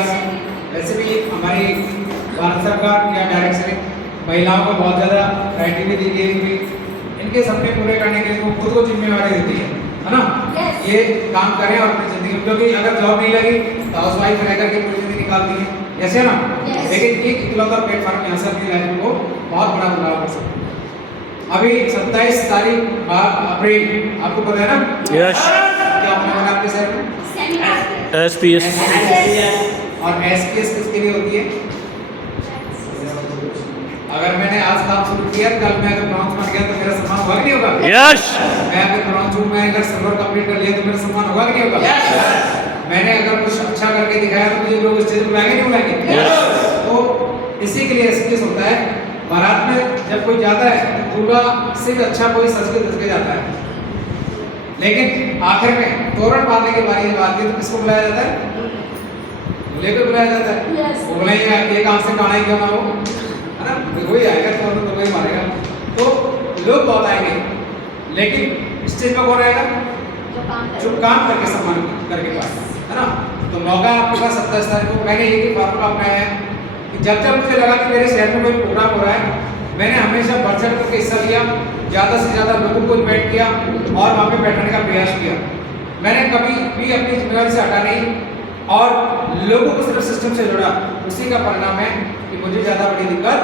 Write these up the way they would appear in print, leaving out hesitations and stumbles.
प्रयास, वैसे भी हमारी भारत सरकार या डायरेक्शन महिलाओं को बहुत ज़्यादा राइटिंग भी दी गई हुई, इनके सपने पूरे करने के लिए वो खुद को जिम्मेवारी देती है ना। ये काम करें और अपनी ज़िंदगी, क्योंकि अगर जॉब नहीं लगी तो हाउस वाइफ रह करके पूरी ज़िंदगी निकालती है, ऐसे ना। लेकिन ये इकलौता प्लेटफॉर्म यहाँ से अपनी लाइफ को बहुत बड़ा बदलाव कर सकते हैं। अभी 27 तारीख अप्रैल, आपको पता है ना? यस। क्या होने वाला आपके शहर में? SPS। और SPS किसके लिए होती है? अगर मैंने आज काम शुरू किया, कल मैं अगर ब्राउन बन गया तो मेरा सम्मान होगा कि नहीं होगा? यस। मैं अगर ब्राउन हूँ, मैं अगर सिल्वर कंप्लीट कर लिया तो मेरा सम्मान होगा कि नहीं होगा? मैंने अगर कुछ अच्छा करके दिखाया तो मुझे लोग स्टेज पे बुलाएंगे नहीं बुलाएंगे? तो इसी के लिए SPS होता है। बारात में जब कोई जाता है तो दूल्हा से भी अच्छा कोई सज के जाता है, लेकिन आखिर में तोरण बांधने की बारी जब आती है तो किसको बुलाया जाता है? दूल्हे को बुलाया जाता है। वो बोलेंगे एक आंख से काना ही क्यों ना हो, है ना? वही आएगा तो वही मारेगा। तो लोग बहुत आएंगे, लेकिन स्टेज पर कौन आएगा? जो काम करके सम्मान करके पाए, है ना। तो मौका आपके पास 27 तारीख को। मैंने एक ही फार्मूला अपनाया है कि जब जब मुझे लगा कि मेरे शहर में कोई प्रोग्राम हो रहा है, मैंने हमेशा बढ़ चढ़ करके हिस्सा लिया, ज़्यादा से ज़्यादा लोगों को इन्वाइट किया और वहाँ पे बैठने का प्रयास किया। मैंने कभी भी अपनी जिम्मेदारी से हटा नहीं और लोगों को सिर्फ सिस्टम से जोड़ा। उसी का परिणाम है कि मुझे ज़्यादा बड़ी दिक्कत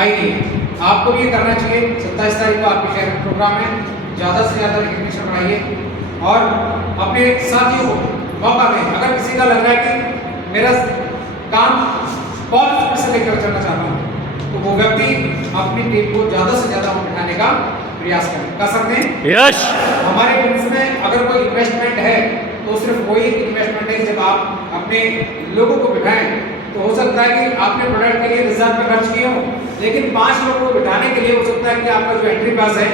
आई नहीं है। आपको भी ये करना चाहिए। 27 तारीख को आपके शहर में प्रोग्राम है, ज़्यादा से ज़्यादा रिकग्निशन बनाइए और अपने साथियों को मौका दें। अगर किसी का लग रहा है कि मेरा काम बहुत से लेकर चलना चाहता हूँ, तो वो व्यक्ति अपनी टीम को ज़्यादा से ज़्यादा बिठाने का प्रयास करें। कर सकते हैं? यस। हमारे बिजनेस में अगर कोई इन्वेस्टमेंट है तो सिर्फ वही इन्वेस्टमेंट है जब आप अपने लोगों को बिठाएं। तो हो सकता है कि आपने प्रोडक्ट के लिए 10,000 रुपये खर्च किए हो, लेकिन 5 लोगों को बिठाने के लिए हो सकता है कि आपका जो एंट्री पास है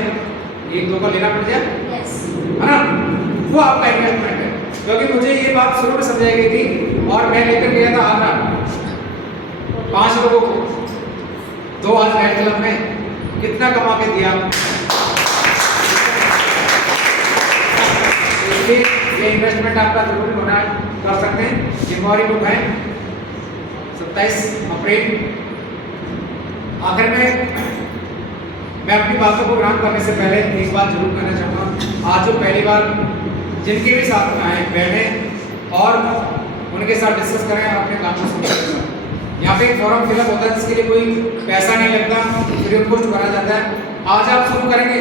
1-2 का लेना पड़ जाए, है ना। वो आपका इन्वेस्टमेंट है। क्योंकि मुझे ये बात शुरू में समझाई गई थी और मैं लेकर गया था आगरा 5 लोगों को, 2 आज नाइट क्लब में कितना कमा के दिया। इसलिए ये इन्वेस्टमेंट आपका जरूर होना कर सकते हैं। जिम्मेवारी को उठाएं। 27 अप्रैल। आखिर में मैं अपनी बातों को विराम करने से पहले एक बात जरूर कहना चाहूँगा। आज जो पहली बार जिनके भी साथ में आए बैठे और उनके साथ डिस्कस करें और अपने काम को शुरू करें। यहाँ पे एक फॉर्म फिलअप होता है जिसके लिए कोई पैसा नहीं लगता, फ्री ऑफ कॉस्ट भरा जाता है। आज आप शुरू करेंगे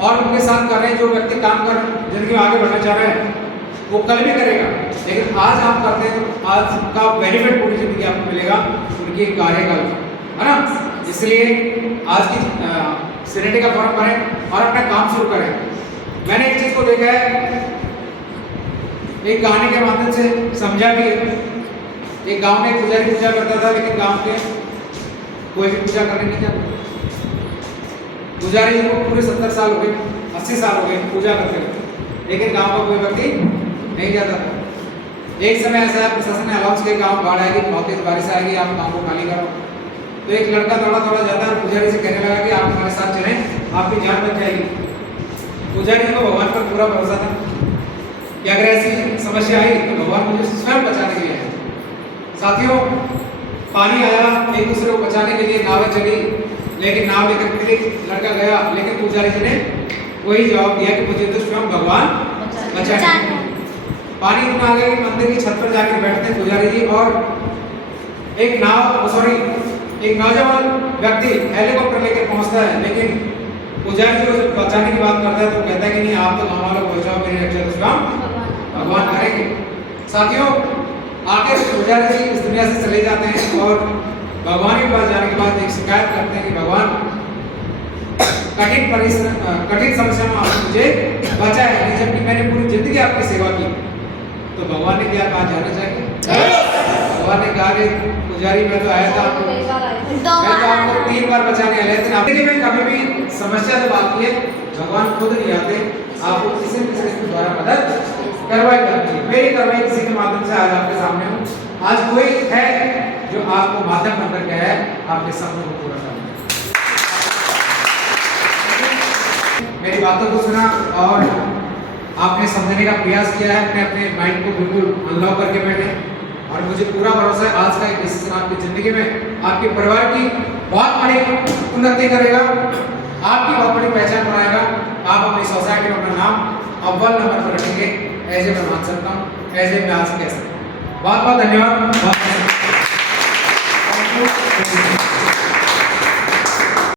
और उनके साथ कर रहे हैं। जो व्यक्ति काम कर जिंदगी में आगे बढ़ना चाह रहे हैं वो कल भी करेगा, लेकिन आज आप करते हैं तो आज का बेनिफिट पूरी जिंदगी आपको मिलेगा उनके कार्यकाल, है ना। इसलिए आज की सीनियरिटी का फॉर्म भरें और अपना काम शुरू करें। मैंने एक चीज़ को देखा है, एक कहानी के माध्यम से समझा भी। एक गांव में पुजारी पूजा करता था, लेकिन गांव के कोई भी पूजा करने नहीं जाता। पुजारी जी को पूरे 70 साल हो गए, 80 साल हो गए पूजा करते हुए, लेकिन गांव का कोई व्यक्ति नहीं जाता था। एक समय ऐसा है, प्रशासन ने अनाउंस किया गांव बाढ़ आएगी, बहुत तेज बारिश आएगी, आप गांव को खाली करो। तो एक लड़का दौड़ा दौड़ा जाता है, पुजारी से कहने लगा कि आप हमारे साथ चलें, आपकी जान बच जाएगी। पुजारी जी को भगवान पर पूरा भरोसा था कि अगर ऐसी समस्या आई तो भगवान मुझे स्वयं बचाने के लिए आए। साथियों, पानी आया, एक दूसरे को बचाने के लिए नावें चली, लेकिन नाव लेकर के लड़का गया, लेकिन पुजारी जी ने वही जवाब दिया कि मुझे तो स्वयं भगवान बचाएंगे। पानी इतना आ गया कि मंदिर की छत पर जाकर बैठते पुजारी जी और एक नौजवान व्यक्ति हेलीकॉप्टर लेकर पहुंचता है, लेकिन पुजारी जी को जब बचाने की बात करता है तो कहता है कि नहीं, आप तो गाँव वालों को बचाओ, मेरी रक्षा तो स्वयं भगवान करेंगे। साथियों, आखिर पुजारी जी इस दुनिया से चले जाते हैं और भगवान के पास जाने के बाद एक शिकायत करते हैं कि भगवान कठिन समस्या में आपने मुझे बचाया, जबकि मैंने पूरी जिंदगी आपकी सेवा की। तो भगवान ने क्या कहा, जाना चाहिए? भगवान ने कहा कि पुजारी मैं तो आया था, मैं तो आपको 3 बार बचाने आया, लेकिन आपके में कभी भी समस्या जब आती है भगवान खुद नहीं आते, आपको किसी न किसी के द्वारा मदद करवाई जाती है। मेरी करवाई किसी के माध्यम से आज आपके सामने हूँ। आज कोई है जो आपको माध्यम बनकर के है आपके सपनों को पूरा करने। मेरी बातों को सुना और आपने समझने का प्रयास किया है, अपने अपने माइंड को बिल्कुल अनलॉक करके बैठे और मुझे पूरा भरोसा है आज का एक डिसीजन आपकी ज़िंदगी में आपके परिवार की बहुत बड़ी उन्नति करेगा, आपकी बहुत बड़ी पहचान बनाएगा। आप अपनी सोसाइटी में अपना नाम अव्वल नंबर पर रखेंगे, ऐसे मैं मान सकता हूँ, ऐसे मैं आज कह सकता हूँ। बहुत बहुत धन्यवाद।